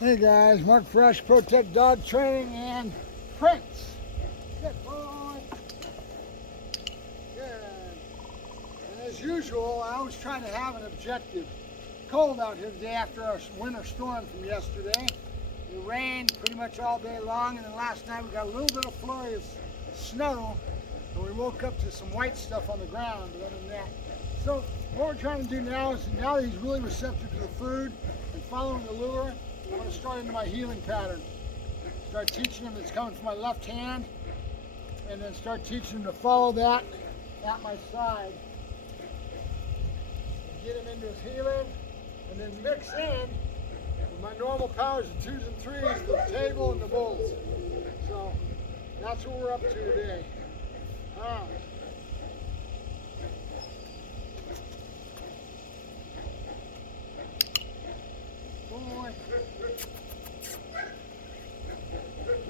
Hey guys, Mark Ferrasci, Protect Dog Training and Prince. Good boy. Good. And as usual, I always try to have an objective. Cold out here today after our winter storm from yesterday. It rained pretty much all day long, and then last night we got a little bit of flurry of snow, and we woke up to some white stuff on the ground, but other than that. So what we're trying to do now is, now that he's really receptive to the food and following the lure, I'm going to start into my heeling pattern. Start teaching him that it's coming from my left hand, and then start teaching him to follow that at my side. Get him into his heeling, and then mix in with my normal powers of 2s and 3s, the table and the bulls. So that's what we're up to today. Boy.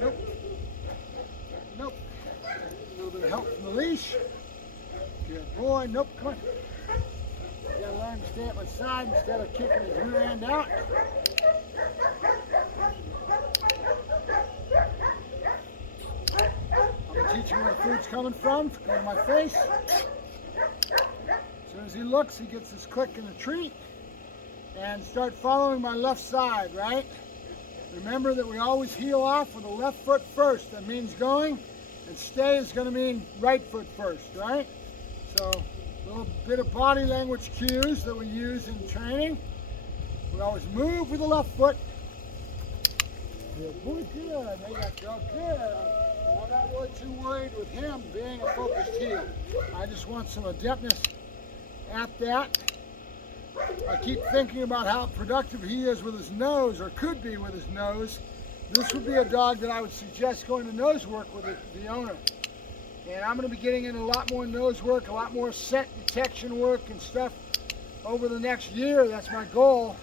Nope. Nope. A little bit of help from the leash. Good boy. Nope. Come on. You gotta learn to stay at my side instead of kicking his rear end out. I'm gonna teach him where the food's coming from. Go to my face. As soon as he looks, he gets his click and a treat. And start following my left side, right? Remember that we always heel off with the left foot first. That means going, and stay is going to mean right foot first, right? So a little bit of body language cues that we use in training. We always move with the left foot. Good boy, good. There you go, good. I'm not really too worried with him being a focused heel. I just want some adeptness at that. I keep thinking about how productive he is with his nose, or could be with his nose. This would be a dog that I would suggest going to nose work with the owner. And I'm going to be getting into a lot more nose work, a lot more scent detection work and stuff over the next year. That's my goal,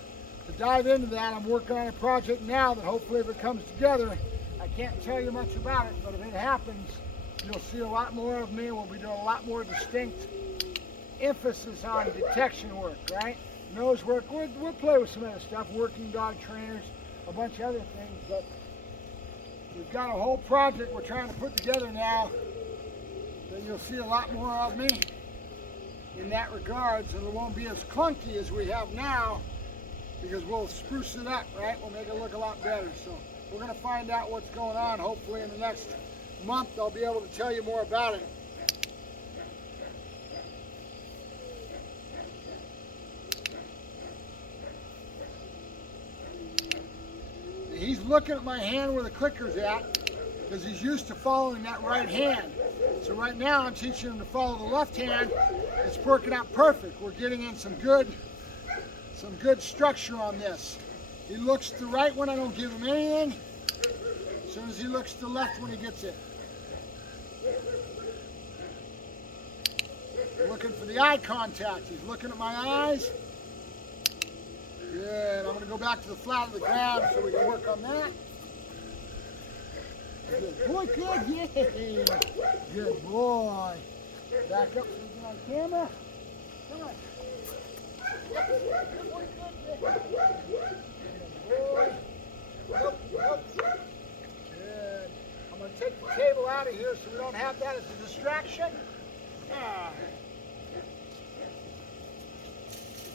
to dive into that. I'm working on a project now that hopefully, if it comes together, I can't tell you much about it, but if it happens, you'll see a lot more of me. We'll be doing a lot more distinct emphasis on detection work, right? Nose work, we'll play with some other stuff, working dog trainers, a bunch of other things, but we've got a whole project we're trying to put together now that you'll see a lot more of me in that regard, so it won't be as clunky as we have now, because we'll spruce it up, right? We'll make it look a lot better. So we're going to find out what's going on. Hopefully in the next month I'll be able to tell you more about it. He's looking at my hand where the clicker's at, because he's used to following that right hand. So right now I'm teaching him to follow the left hand. It's working out perfect. We're getting in some good structure on this. He looks to the right when I don't give him anything. As soon as he looks to the left when he gets it. Looking for the eye contact. He's looking at my eyes. Good. I'm going to go back to the flat of the ground so we can work on that. Good boy, good. Yay. Good boy. Back up so we get on camera. Come on. Good boy, good. Good boy. Nope, nope. Good. I'm going to take the table out of here so we don't have that as a distraction.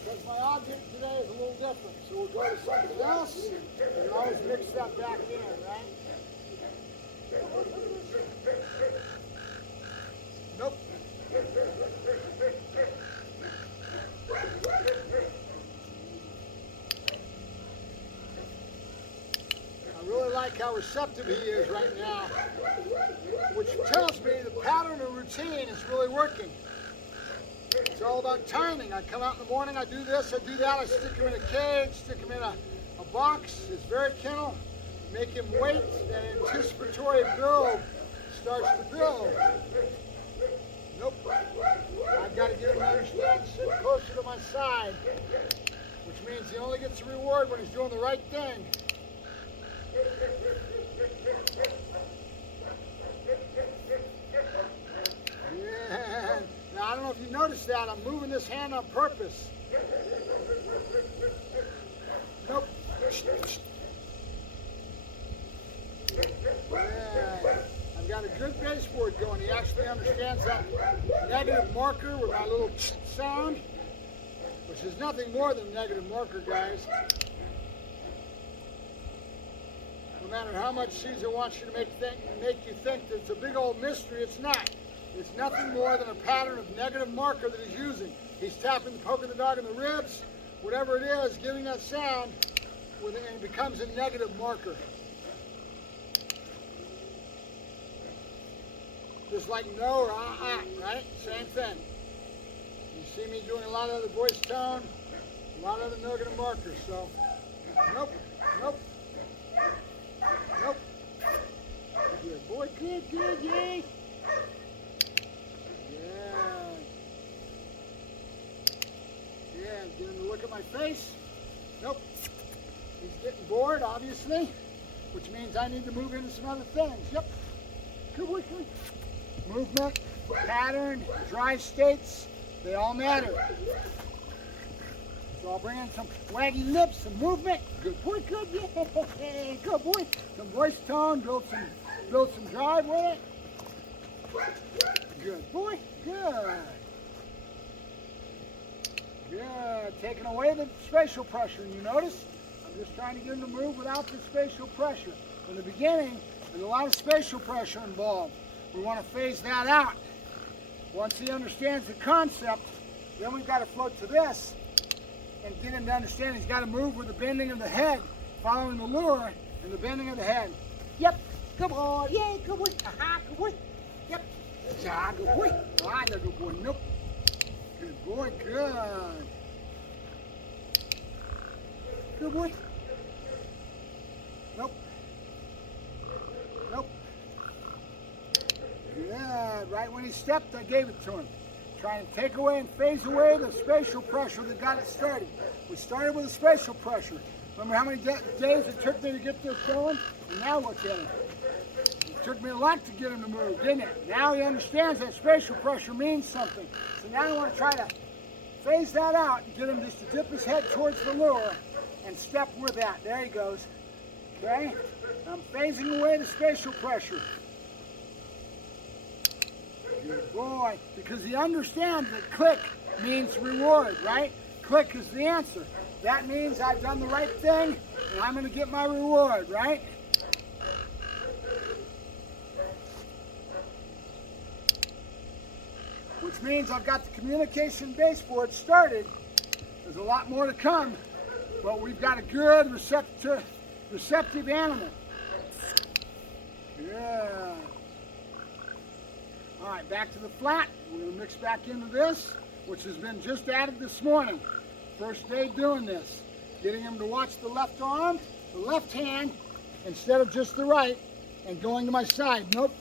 Because my object today is a little different, so we'll go to something else. We can always mix that back in, right? Nope. I really like how receptive he is right now, which tells me the pattern and routine is really working. It's all about timing. I come out in the morning, I do this, I do that, I stick him in a cage, stick him in a box, his very kennel, make him wait, that anticipatory build starts to build. Nope. I've got to get him to understand, sit closer to my side, which means he only gets a reward when he's doing the right thing. Yeah. Now, I don't know if you noticed that, I'm moving this hand on purpose. Nope. understands that negative marker with my little sound, which is nothing more than a negative marker, guys. No matter how much Caesar wants you to make you think that it's a big old mystery, it's not. It's nothing more than a pattern of negative marker that he's using. He's tapping, poking the dog in the ribs, whatever it is, giving that sound, and it becomes a negative marker. Just like no or right? Same thing. You see me doing a lot of other voice tone, a lot of other negative markers. So, nope, nope, nope. Good boy, good, yay. Yeah, get him to look at my face. Nope. He's getting bored, obviously, which means I need to move into some other things. Yep. Good boy, good. Movement, pattern, drive states, they all matter. So I'll bring in some waggy lips, some movement. Good boy, good, yeah, good boy. Some voice tone, build some drive with it. Good boy, good. Good, taking away the spatial pressure, and you notice I'm just trying to get him to move without the spatial pressure. In the beginning, there's a lot of spatial pressure involved. We want to phase that out. Once he understands the concept, then we've got to float to this and get him to understand he's got to move with the bending of the head, following the lure and the bending of the head. Yep, good boy, yay, good boy, aha, good boy. Yep, ah, good boy, ah, good boy, nope. Good boy, good. Good boy. Nope. Nope. Yeah, right when he stepped, I gave it to him. Trying to take away and phase away the spatial pressure that got it started. We started with the spatial pressure. Remember how many days it took me to get this going? And now look at him. It took me a lot to get him to move, didn't it? Now he understands that spatial pressure means something. So now I want to try to phase that out and get him just to dip his head towards the lure and step with that. There he goes. Okay? I'm phasing away the spatial pressure. Good boy. Because he understands that click means reward, right? Click is the answer. That means I've done the right thing and I'm going to get my reward, right? Which means I've got the communication baseboard started. There's a lot more to come, but we've got a good receptive animal. Yeah. All right, back to the flat. We're going to mix back into this, which has been just added this morning. First day doing this. Getting him to watch the left arm, the left hand, instead of just the right, and going to my side. Nope.